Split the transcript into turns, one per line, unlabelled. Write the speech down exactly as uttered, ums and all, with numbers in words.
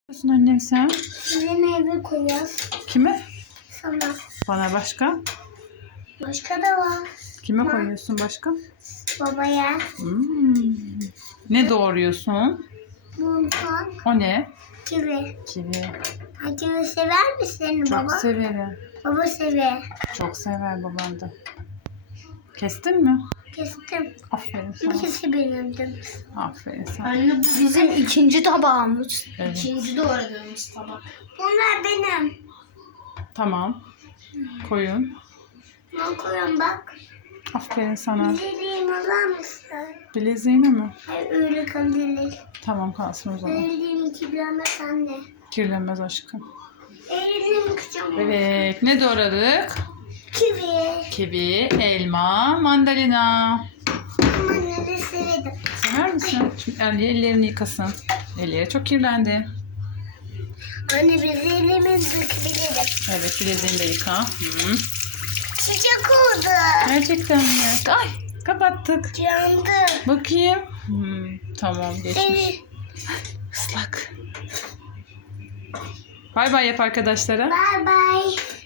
Yapıyorsun annem sen?
Size meyve koyuyoruz.
Kime?
Sana.
Bana başka?
Başka da var.
Kime
Ma-
koyuyorsun başka?
Babaya.
Hmm. Ne doğruyorsun?
Bundan.
O ne?
Kivi.
Kivi.
Ha, kivi sever misin
Çok
baba?
severim.
Baba sever.
Çok sever babam da. Kestin mi?
Kestim.
Aferin sana.
İkisi benimdim.
Aferin sana.
Anne bu bizim ikinci tabağımız.
Evet.
İkinci doğradığımız tabak.
Bunlar benim.
Tamam. Koyun.
Ben koyuyorum bak.
Aferin sana.
Bileğimi alır mısın?
Bileziğine mi?
Hayır öyle kalır.
Tamam kalsın o zaman.
Elimi kirlenmez anne.
Kirlenmez aşkım.
Elimi kıçım.
Evet. Ne doğradık?
Kivi.
Kivi, elma, mandalina.
Ama ne de severim.
Sever misin? Şimdi Ali ellerini yıkasın. Elleri çok kirlendi.
Anne biz elimizi dökebiliriz.
Evet, bileziğini de yıka. Hı.
Çiçek oldu.
Gerçekten mi? Ay, kapattık.
Yandı.
Bakayım. Hmm, tamam, geçmiş.
Seni.
Islak. Bay bay yap arkadaşlara.
Bye bye.